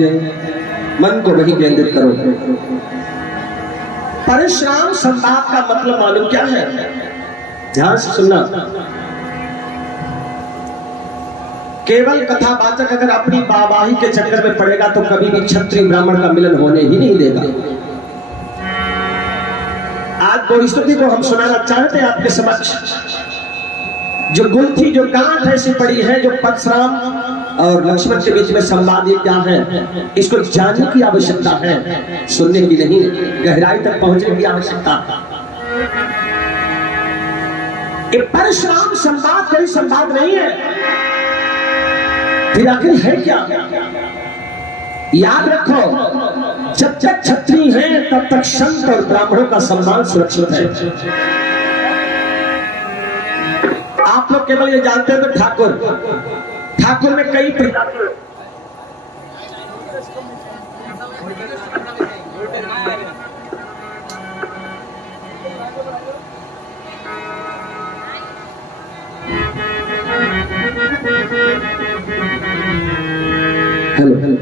लीजिए, मन को वही केंद्रित करो। परशुराम संवाद का मतलब मालूम क्या है? ध्यान से सुनना। केवल कथावाचक अगर अपनी वाहवाही के चक्कर में पड़ेगा तो कभी भी क्षत्रिय ब्राह्मण का मिलन होने ही नहीं देगा। आज वो स्तुति को हम सुनाना चाहते हैं आपके समक्ष। जो गुंथी, जो गांठ ऐसी पड़ी है, जो परशुराम और लक्ष्मण के बीच में संवाद ये क्या है, इसको जानने की आवश्यकता है, सुनने की नहीं, गहराई तक पहुंचने की आवश्यकता है। ये परशुराम संवाद कोई संवाद नहीं है, फिर आखिर है क्या? याद रखो, जब तक क्षत्रिय हैं तब तक संत और ब्राह्मणों का सम्मान सुरक्षित है। आप लोग केवल ये जानते हैं तो ठाकुर, ठाकुर में कई प्रकार। हेलो हेलो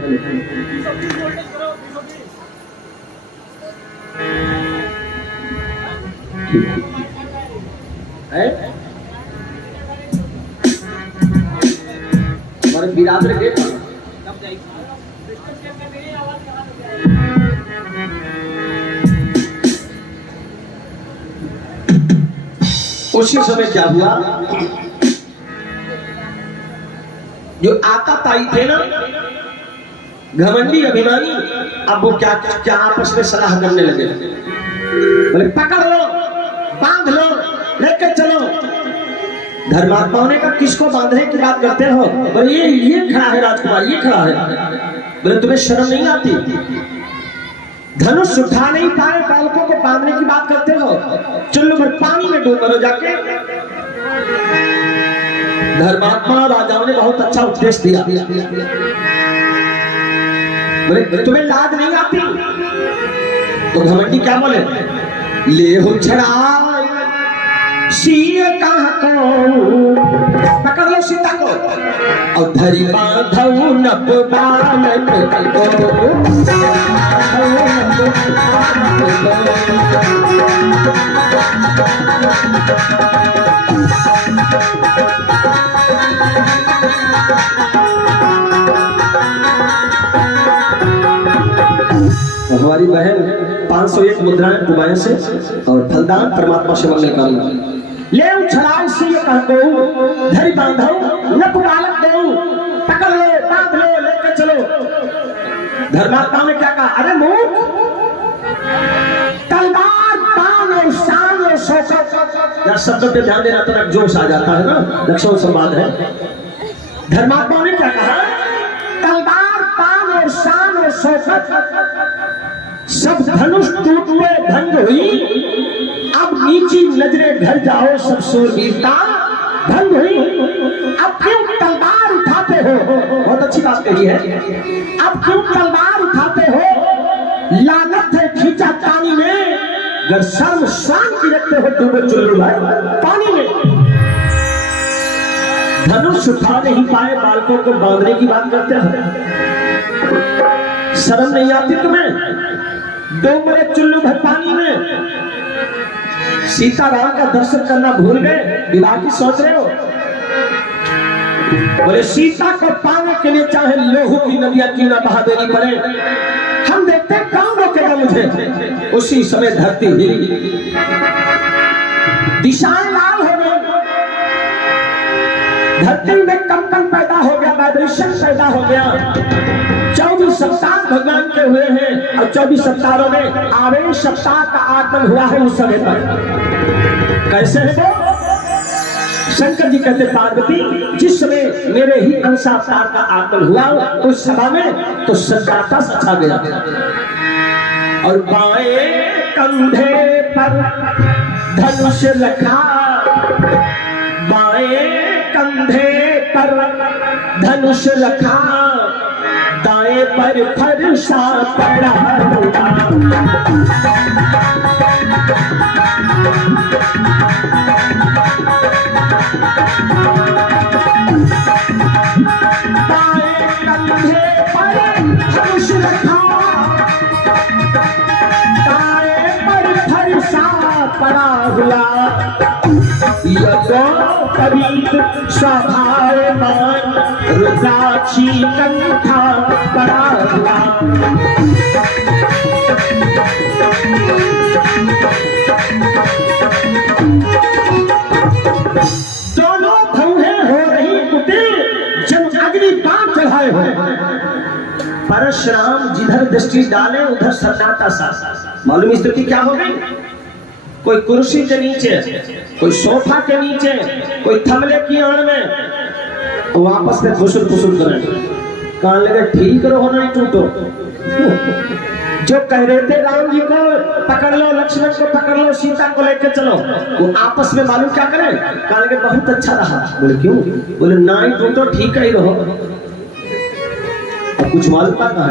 हमारे बिरादर के उसी समय क्या हुआ, जो आता ताई थे ना, घमंडी अभिमानी, अब वो क्या क्या आपस में सलाह करने लगे। बोले पकड़ लो, बांध लो, लेकर चलो। धर्मात्माओं ने कहा किसको बांधने की बात करते हो? बोले ये खड़ा है राजकुमार, ये खड़ा है। बोले तुम्हें शर्म नहीं आती? धनुष उठा नहीं पाए बालकों को बांधने की बात करते हो? चलो फिर पानी में डूब मरो जाके। धर्मात्मा राजाओं ने बहुत अच्छा उपदेश दिया। बोले तुम्हें लाज नहीं आती? तो घमंडी क्या बोले, ले हो छड़ा सीता को, पकड़ लो सीता को, और धरी बांधो नब बालक को। हमारी बहन 501 मुद्राएं कुमाएं से और फलदान परमात्मा से मंगल कामना। ले उछड़ाई से ये कहते हो, धरी बांधो नप बालक दो, पकड़ लो, बांध लो, लेकर चलो। धर्मात्मा ने क्या कहा, अरे मूर्ख, तलवार, बाण और शान और शौकत, यार शब्द पे ध्यान देना तो जोश आ जाता है ना, लक्षण संवाद है। धर्मात्मा ने क्या कहा, तलवार, बाण और शान और शौकत सब धनुष टूटे भंग हुई, अब नीची नजरे घर जाओ सब शूरवीरता भंग हुई। अब क्यों तलवार उठाते हो? बहुत अच्छी बात कही है। अब क्यों तलवार उठाते हो? लानत है खींचा पानी में, अगर शर्म शांति रखते हो डूबे चुल्लू भाई पानी में। धनुष उठा नहीं पाए बालकों को बांधने की बात करते हो, शर्म नहीं आती तुम्हें? डूबे चुल्लू भर पानी में सीताराम का दर्शन करना भूल गए, विवाह की सोच रहे हो? बोले सीता को पाने के लिए चाहे लोहू की नदियां क्यों ना बहा देनी पड़े, हम देखते हैं कौन रोकेगा मुझे। उसी समय धरती हिली, दिशाएं लाल हो गई, धरती में कंपन पैदा हो गया, वाइब्रेशन पैदा हो गया। 24 सप्ताह भगवान के हुए हैं और 24 सप्ताहों में आवेश सप्ताह का आगमन हुआ है उस समय पर। कैसे है वो? शंकर जी कहते पार्वती, जिस समय मेरे ही अंश अवतार का आगमन हुआ उस सभा में तो सन्नाटा छा गया, और बाएं कंधे पर धनुष रखा, बाएं कंधे पर धनुष रखा, दाएं पर फरसा पड़ा बाएं कंधे पर कबीर स्वभावमान रुद्राक्षी कंठा पड़ा हुआ। दोनों धुएं हो रही कुटिल जब अग्नि पाप चढ़ाए हो। परशुराम जिधर दृष्टि डाले उधर सन्नाटा सा। मालूम स्थिति क्या हो गई? कोई कुर्सी के नीचे, कोई सोफा के नीचे, कोई थमले की आड़ में, वापस में फुसुर फुसुर करें। कहने लगे ठीक रहो नहीं टूटो। जो कह रहे थे राम जी को पकड़ लो, लक्ष्मण को पकड़ लो, सीता को लेकर चलो, वो आपस में मालूम क्या करें? कहने लगे बहुत अच्छा रहा। बोले क्यों? बोले नहीं टूटो ठीक ही रहो। अब कुछ मालूम का कहा?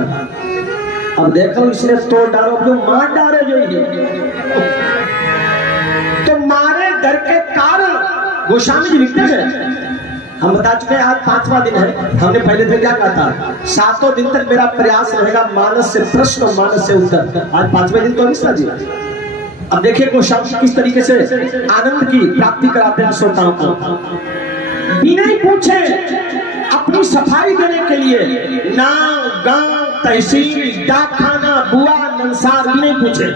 अब देखो इसने तोड़ डालो, जो मार डाले जो ये तो मारे डर के कारण गोस्वामी जी लिखते हैं। हम बता चुके हैं आज 5वां दिन है। हमने पहले दिन क्या कहा था? 7 दिन तक मेरा प्रयास रहेगा मानस से प्रश्न और मानस से उत्तर। आज 5वें दिन तो मिश्रा जी। अब देखिए गोस्वामी किस तरीके से आनंद की प्राप्ति कराते हैं श्रोताओं को। बिना पूछे अपनी सफाई देने के लिए नाव, गांव, तहसील, डाकखाना, बुआ, नंसार बिना पूछे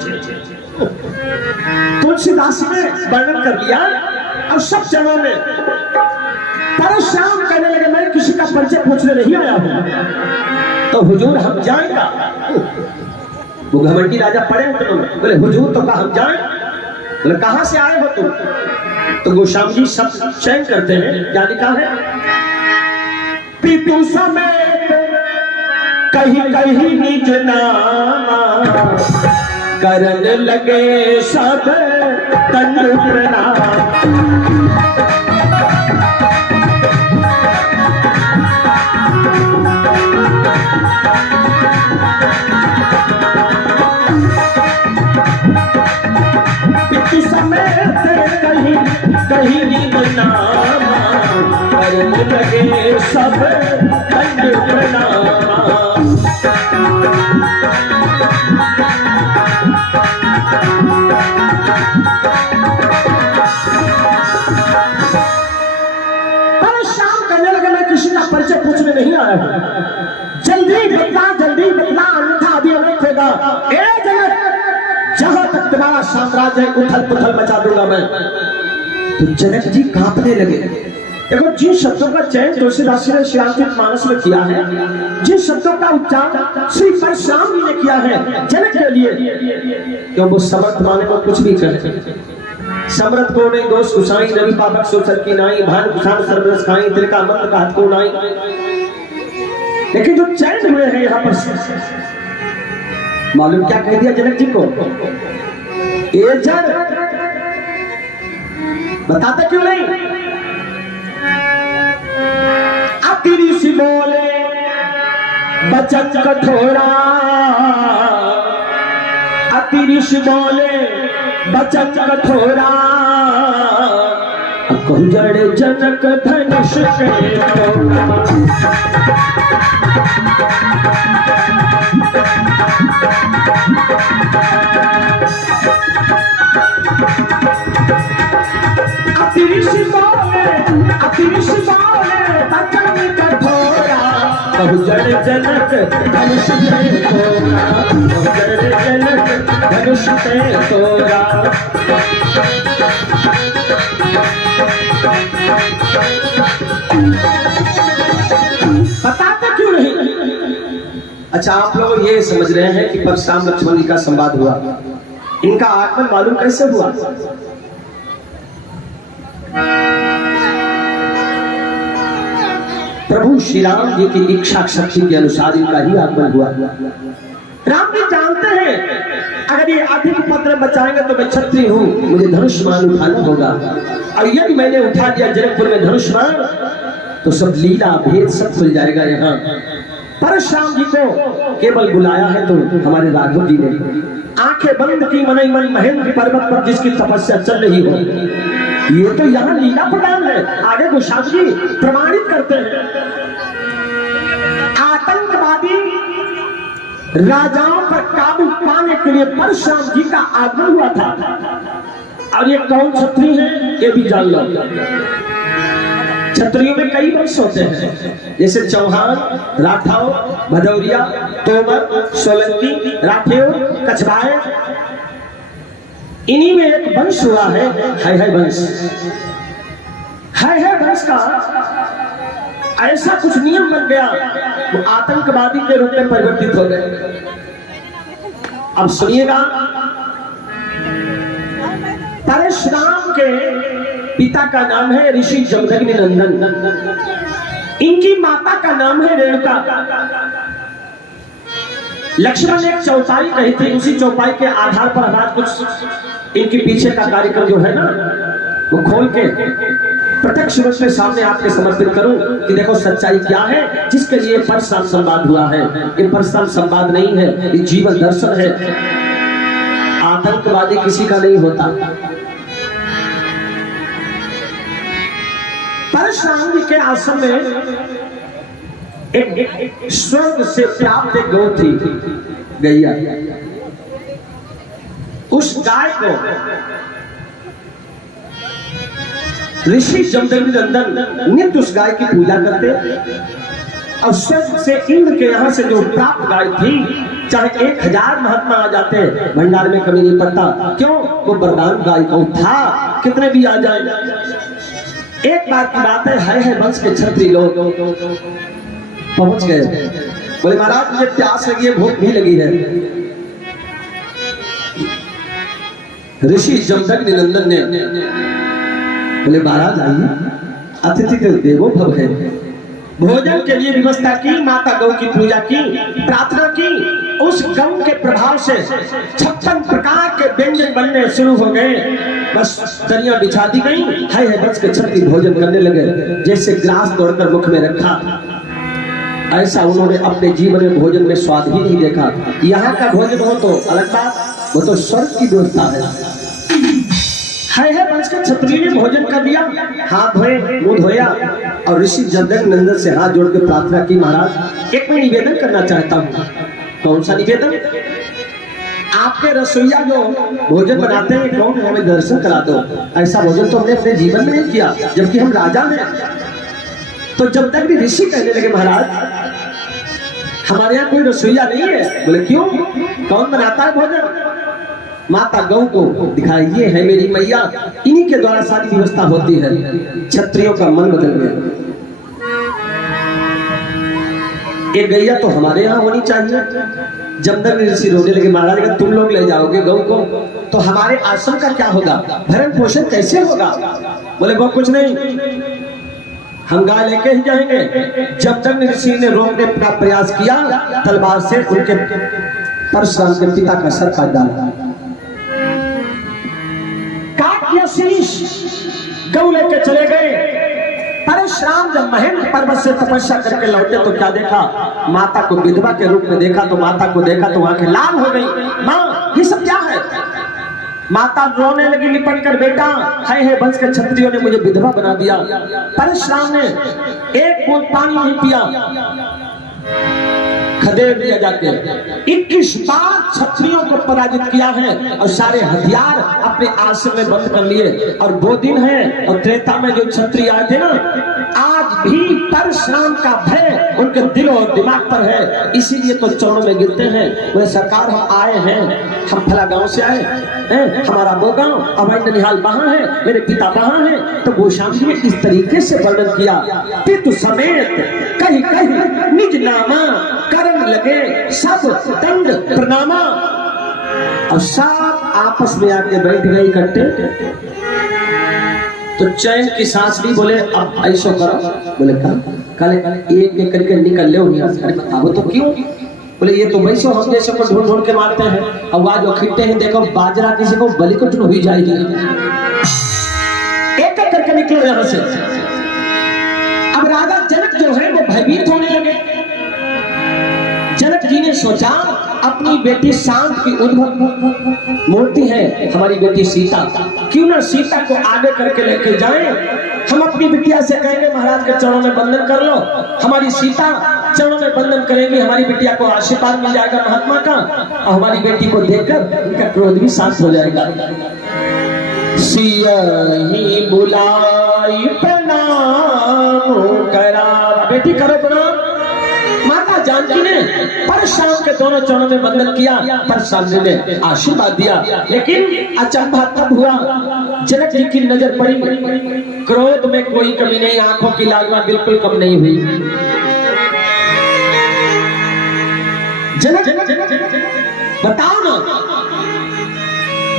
तुलसीदास ने वर्णन कर लिया। और सब जगहों में परशुराम कहने लगे मैं किसी का परिचय पूछने नहीं आया हूं, तो हुजूर हम जाएगा। वो घमंडी राजा पड़े उतरे, बोले हुजूर तो कहा हम जाए। बोले कहां से आए हो तुम? तो गोस्वामी जी सब चयन करते हैं। क्या लिखा है? पीतु समेत कहीं कहीं निज नामा, करन लगे सब तनु प्रणाम। पितु समेत कहीं कहीं निज नामा, करन लगे सब तनु प्रणाम। परिचय पूछने नहीं आया हूं, जल्दी बदला अन्यथा अभी अनर्थ होगा। ए जनक, जहां तक तुम्हारा साम्राज्य उथल पुथल मचा दूंगा मैं। तो जनक जी कांपने लगे। देखो जिन शब्दों का चयन तुलसीदास ने श्रीरामचरितमानस में किया है, जिन शब्दों का उच्चारण श्री परशुराम जी ने किया है जनक के लिए, तो वो समर्थ माने को कुछ भी कहते। समर्थ को नहीं दोष कुसाई, रवि पापक सोचर की नाई, भान कुछान सर्वरस खाई, तिलका मंद का हाथ को नाई। लेकिन जो चैन हुए हैं यहाँ पर मालूम क्या कह दिया जनक जी को? ये जन बताते क्यों नहीं? अति ऋषि बोले बचन कठोरा, अति ऋषि बोले बचन कठोरा, कुंजड़ जनक धनुष के तोड़ा। अति ऋषि बोले बचन कठोरा, कुंजड़ जनक धनुष के तोड़ा, कुंजड़ जनक धनुष के तोड़ा। बताते क्यों नहीं? अच्छा आप लोग ये समझ रहे हैं कि परशुराम लक्ष्मण जी का संवाद हुआ, इनका आगमन मालूम कैसे हुआ? प्रभु श्री राम जी की इच्छा शक्ति के अनुसार इनका ही आगमन हुआ। राम जी जानते हैं अगर ये अधिक पत्र बचाएंगे तो मैं क्षत्रिय हूं, मुझे धनुष्मान उठाना होगा। और यदि मैंने उठा दिया जनकपुर में धनुष्मान, तो सब लीला भेद सब खुल जाएगा। यहाँ परशुराम जी को केवल बुलाया है तो हमारे राघव जी ने आंखें बंद की, मन ही मन महेंद्र पर्वत पर जिसकी तपस्या चल रही हो। ये तो यहाँ लीला प्रदान है। आगे गोस्वामी जी प्रमाणित करते हैं, आतंकवादी राजाओं पर काबू पाने के लिए परशुराम जी का आगमन हुआ था। और ये कौन क्षत्रिय है ये भी जान लो। क्षत्रियों में कई वंश होते हैं, जैसे चौहान, राठौर, भदौरिया, तोमर, सोलंकी, राठौर, कछवाए। इन्हीं में एक वंश हुआ है वंश। है वंश का ऐसा कुछ नियम बन गया, वो आतंकवादी के रूप में परिवर्तित हो गए। अब सुनिएगा, परशुराम के पिता का नाम है ऋषि जमदग्नि नंदन, इनकी माता का नाम है रेणुका। लक्ष्मण एक चौपाई कही थी, उसी चौपाई के आधार पर हमारा कुछ इनके पीछे का कार्यक्रम जो है ना वो खोल के प्रत्यक्ष रूप से सामने आपके समर्पित करूं कि देखो सच्चाई क्या है, जिसके लिए परशुराम संवाद हुआ है। ये परशुराम संवाद नहीं है, ये जीवन दर्शन है। आतंकवादी किसी का नहीं होता। परशुराम जी के आश्रम में एक स्वर्ग से प्राप्त एक गौ थी, गैया। उस गाय को ऋषि जमदग्नि नंदन नित्य उस गाय की पूजा करते। और स्वर्ग से इंद्र के यहाँ से जो प्राप्त गाय थी, चाहे 1000 महात्मा आ जाते भंडार में कमी नहीं पड़ता। क्यों? वो वरदान गाय को था, कितने भी आ जाए। एक बार की बात है वंश के क्षत्रिय लोग पहुंच गए, बोले महाराज मुझे प्यास लगी है, भूख भी लगी है। ऋषि जमदग्नि नंदन ने बोले महाराज आइए, अतिथि तो देवो भव है। भोजन के लिए व्यवस्था की, माता गौ की पूजा की, प्रार्थना की। उस गौ के प्रभाव से 56 प्रकार के व्यंजन बनने शुरू हो गए। बस दरिया बिछा दी गई, है बस के क्षत्रिय भोजन करने लगे। जैसे ग्रास तोड़कर मुख में रखा, ऐसा उन्होंने अपने जीवन में भोजन में स्वाद ही नहीं देखा। यहाँ का भोजन हो तो अलग बात, वो तो स्वर्ग की व्यवस्था है वंश के क्षत्रिय ने भोजन कर दिया, हाथ धोए, मुंह धोया और ऋषि जमदग्नि नंदन से हाथ जोड़ के प्रार्थना की, महाराज एक मैं निवेदन करना चाहता हूँ। कौन सा निवेदन? आपके रसोईया जो भोजन बनाते हैं, कौन हमें दर्शन करा दो। ऐसा भोजन तो हमने अपने जीवन में नहीं किया, जबकि हम राजा हैं। तो जमदग्नि ऋषि कहने लगे, महाराज हमारे यहाँ कोई रसोईया नहीं है। बोले क्यों? कौन बनाता है भोजन? माता गौ को दिखाई, ये है मेरी मैया, इन्हीं के द्वारा सारी व्यवस्था होती है। क्षत्रियों का मन बदल गया, एक गैया तो हमारे यहाँ होनी चाहिए। जमदग्नि ऋषि रोने लगे, महाराज अगर तुम लोग ले जाओगे गौ को तो हमारे आश्रम का क्या होगा, भरण पोषण कैसे होगा? बोले वो कुछ नहीं, हम गाय लेके ही जाएंगे। जमदग्नि ऋषि ने रोकने का प्रयास किया, तलवार से उनके परशुराम के पिता का सर काट डाला। गौ लेके चले गए। परशुराम जब महेंद्र पर्वत से तपस्या करके लौटे तो क्या देखा? माता को विधवा के रूप में देखा। तो माता को देखा तो आंखें लाल हो गई। माँ ये सब क्या है? माता रोने लगी लिपट कर, बेटा है वंश के क्षत्रियों ने मुझे विधवा बना दिया। परशुराम ने एक बूंद पानी नहीं पिया, खदेड़ दिया जाके। 21 बार क्षत्रियों को पराजित किया है और सारे हथियार अपने आश्रम में बंद कर लिए। और वो दिन है, और त्रेता में जो क्षत्रिय आए थे ना, आज भी परशुराम का भय उनके दिल और दिमाग पर है। इसीलिए तो चरणों में गिरते हैं। वह सरकार हम आए हैं, हम फला गांव से आए हैं, हमारा वो गांव, हमारी ननिहाल वहां है, मेरे पिता वहां है। तो गोस्वामी जी ने इस तरीके से वर्णन किया, पितु समेत कहीं कहीं निज नामा करन लगे सब दंड प्रणामा। और सब आपस में आके बैठ गए इकट्ठे। तो चैन की सांस ली, बोले अब ऐसा करो। बोले कल एक एक करके निकल ले। बताओ तो क्यों? बोले ये तो वैसे हम जैसे को ढूंढ ढूंढ के मारते हैं, आवाज खिलते हैं, देखो बाजरा किसी को बलिकट हो ही जाएगी। एक एक करके निकलो यहाँ से। अब राजा जनक जो है वो भयभीत होने लगे। जनक जी ने सोचा अपनी बेटी शांत की उद्भव मूर्ति है हमारी बेटी सीता, क्यों ना सीता को आगे करके लेके जाएं। हम अपनी बिटिया से कहेंगे महाराज के चरणों में बंधन कर लो, हमारी सीता चरणों में बंधन करेंगी, हमारी बिटिया को आशीर्वाद मिल जाएगा महात्मा का, और हमारी बेटी को देखकर उनका क्रोध भी शांत हो जाएगा। सिया ही बुलाई प्रणाम करा। बेटी करो प्रणाम। माता जानकी ने परशुराम के दोनों चरणों में वंदन किया, परशुराम जी ने आशीर्वाद दिया। लेकिन अचंभा तब हुआ, जनक जी की नजर पड़ी। क्रोध में कोई कमी नहीं, आंखों की लालिमा बिल्कुल कम नहीं हुई। जनक बताओ ना,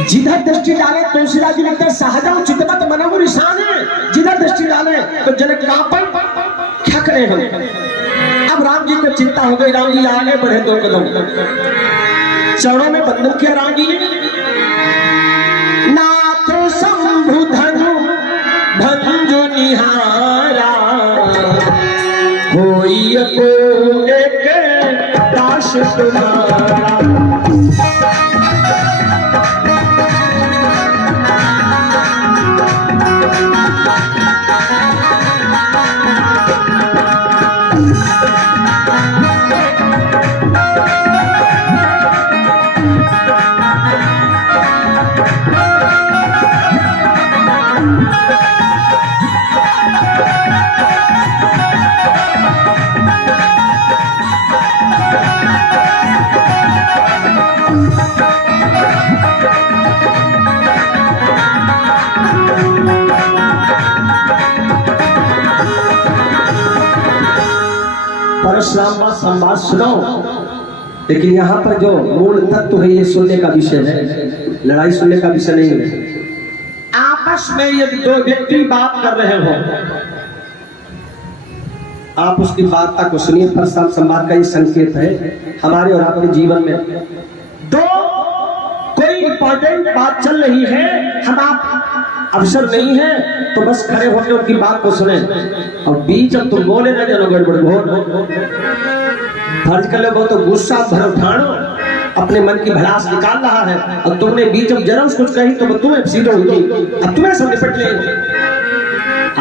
जिधर दृष्टि डाले तुलसीदास जी लिखते सहजम चितवत मनमु निशान है। जिधर दृष्टि डाले तो जनक कांपे, क्या करें हम। अब राम जी को चिंता हो गई। राम जी आगे बढ़े 2 कदम, चरणों में बंधन किया राम जी ने। नाथ शंभु धनु भंजु निहारा, होई को एक दास तुम्हारा। परशुराम का संवाद सुनो, लेकिन यहाँ पर जो मूल तत्व है ये सुनने का विषय है, लड़ाई सुनने का विषय नहीं है। आपस में यदि 2 व्यक्ति बात कर रहे हो, आप उसकी वार्ता को सुनिए। परशुराम संवाद का ये संकेत है हमारे और आपके जीवन में। 2 कोई इंपॉर्टेंट बात चल रही है, हम आप अवसर नहीं है तो बस खड़े होकर उनकी बात को सुने, और बीच अब तुम बोले ना जानो गड़बड़ बोल। फर्ज कर लो वो तो गुस्सा भर उठानो, अपने मन की भड़ास निकाल रहा है, और तुमने बीच में जरा कुछ कही तो तुम्हें सीधो होगी, अब तुम्हें सब निपट ले।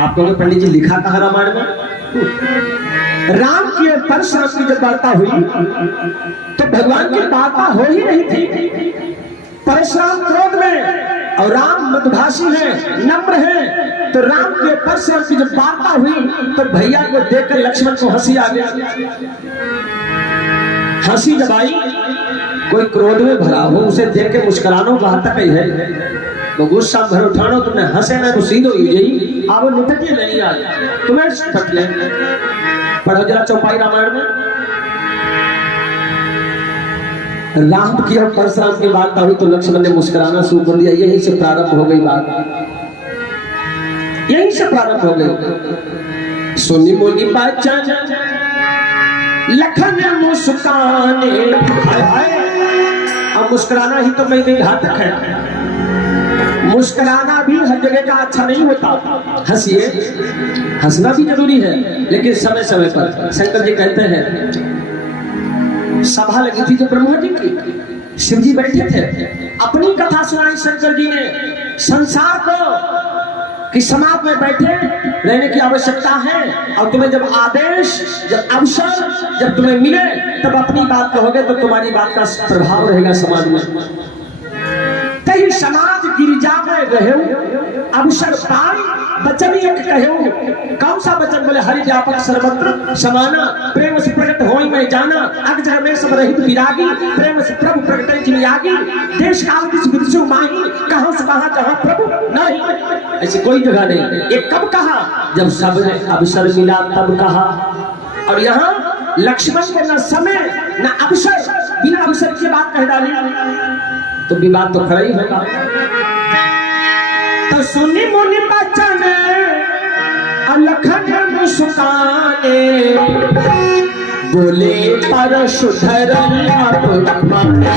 आपको पंडित जी लिखा था रामायण में, राम की और परशुराम की जब वार्ता हुई तो भगवान की वार्ता हो ही रही थी। परशुराम क्रोध में और राम मधुभाषी है, नम्र है। तो राम के परशुराम की जब वार्ता हुई तो भैया को देखकर लक्ष्मण को हंसी आ गई। हंसी जब आई, कोई क्रोध में भरा हो उसे देख के मुस्कुरानो कहा तक ही है, तो गुस्सा भर उठानो, तुमने हंसे ना तो सीधो ही यही आप निपटिए नहीं आज तुम्हें निपट ले। पढ़ो जरा चौपाई रामायण में। राम की और परशुराम की बात हुई तो लक्ष्मण ने मुस्कुराना शुरू कर दिया। यहीं से प्रारंभ हो गई बात, यहीं से प्रारंभ हो गई। सुनी मोनी बचन लखन मुस्काने, अब मुस्कुराना ही तो मैं घातक है। मुस्कुराना भी हर जगह का अच्छा नहीं होता। हंसिए, हंसना भी जरूरी है, लेकिन समय समय पर। शंकर जी कहते हैं सभा लगी थी जो ब्रह्मा जी की, शिव जी बैठे थे, अपनी कथा सुनाई शंकर जी ने संसार को कि समाज में बैठे रहने की आवश्यकता है, और तुम्हें जब आदेश, जब अवसर, जब तुम्हें मिले तब अपनी बात कहोगे तो तुम्हारी बात का प्रभाव रहेगा समाज में। कहीं समाज गिरिजा में रहे, अवसर पाई, वचन एक कहे। कौन सा वचन बोले? हरि व्यापक सर्वत्र समाना, प्रेम से प्रकट होई मैं जाना, अग जग में सब रहित विरागी, प्रेम से प्रभु प्रकट जिमियागी, देश काल किस विदुषु माही, कहां से कहां जहां प्रभु नहीं। ऐसी कोई जगह नहीं। ये कब कहा? जब सब ने अवसर मिला तब कहा। और यहाँ लक्ष्मण को न समय न अवसर, बिना अवसर की बात कह डाली तो विवाद तो खड़ा ही होगा। तो सुनी मुनि बचन लखन मुस्काने, बोले परशुधर आप माने।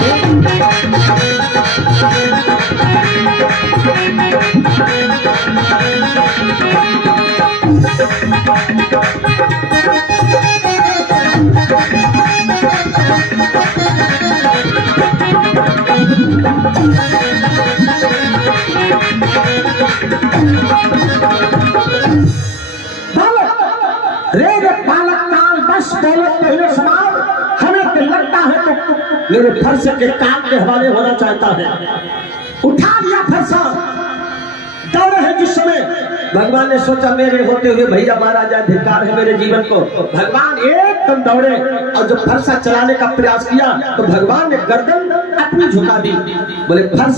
मेरे फर्श के काम के हवाले होना चाहता है। उठा लिया फरसा, उस समय भगवान ने सोचा मेरे होते हुए भैया महाराजा धिक्कार है मेरे जीवन को। भगवान एकदम दौड़े और जब फरसा चलाने का प्रयास किया तो भगवान ने गर्दन अपनी झुका दी। बोले फरसा